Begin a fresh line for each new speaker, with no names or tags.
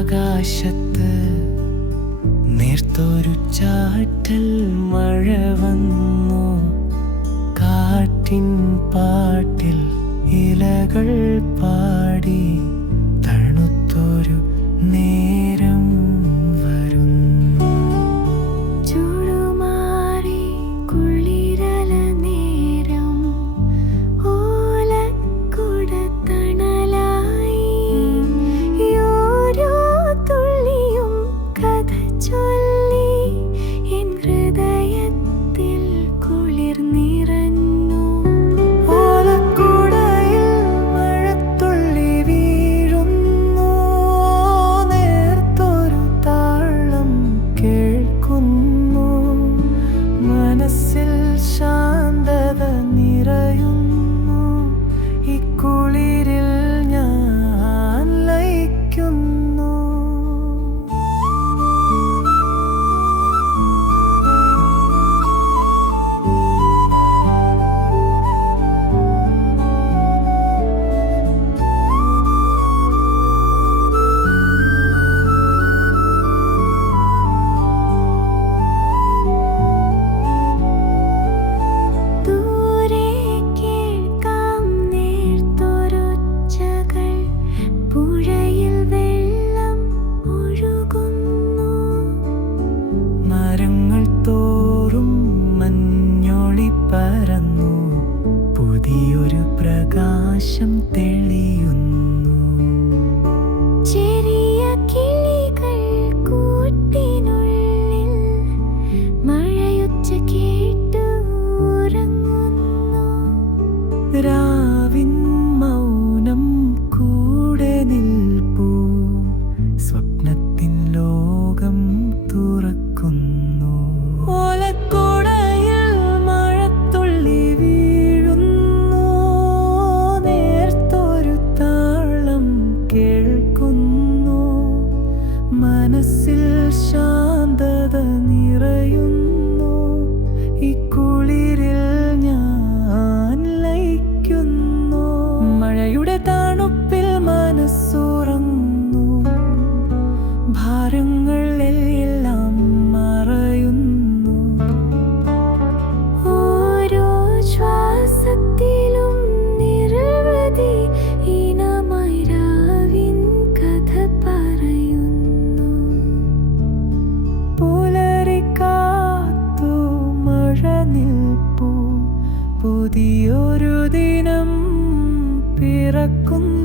ആകാശത്ത് നേർത്തൊരു ചാറ്റൽ മഴ വന്നു. കാറ്റിൻ പാട്ടിൽ ഇലകൾ പാടി. sun. ആകാശം തെളി നിൽപ്പൂ. പുതിയൊരു ദിനം പിറക്കുന്നു.